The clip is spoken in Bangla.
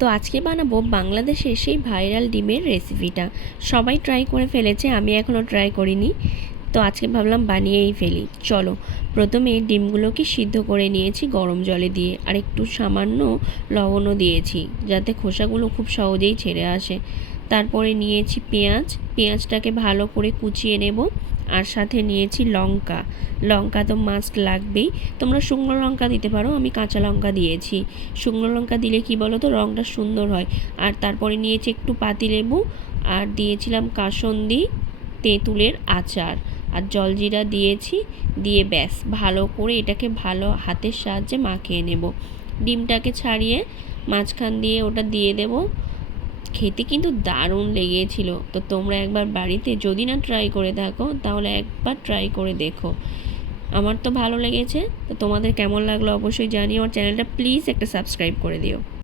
তো আজকে বানাবো বাংলাদেশের সেই ভাইরাল ডিমের রেসিপিটা। সবাই ট্রাই করে ফেলেছে, আমি এখনও ট্রাই করিনি। তো আজকে ভাবলাম বানিয়েই ফেলি। চলো, প্রথমে ডিমগুলোকে সিদ্ধ করে নিয়েছি গরম জলে দিয়ে, আর একটু সামান্য লবণও দিয়েছি যাতে খোসাগুলো খুব সহজেই ছেড়ে আসে। তারপরে নিয়েছি পেঁয়াজটাকে ভালো করে কুচিয়ে নেব। আর সাথে নিয়েছি লঙ্কা তো মাস্ট লাগবেই। তোমরা শুকনো লঙ্কা দিতে পারো, আমি কাঁচা লঙ্কা দিয়েছি। শুকনো লঙ্কা দিলে কি বলো তো, রঙটা সুন্দর হয়। আর তারপরে নিয়েছি একটু পাতিলেবু, আর দিয়েছিলাম কাসুন্দি, তেঁতুলের আচার, আর জলজিরা দিয়েছি। দিয়ে ব্যাস ভালো করে এটাকে ভালো হাতের সাহায্যে মাখিয়ে নেব। ডিমটাকে ছাড়িয়ে মাঝখান দিয়ে ওটা দিয়ে দেব। খেতে কিন্তু দারুণ লেগেছিল। তো তোমরা একবার বাড়িতে যদি না ট্রাই করে থাকো তাহলে একবার ট্রাই করে দেখো। আমার তো ভালো লেগেছে। তো তোমাদের কেমন লাগলো অবশ্যই জানিও। আর চ্যানেলটা প্লিজ একটা সাবস্ক্রাইব করে দিও।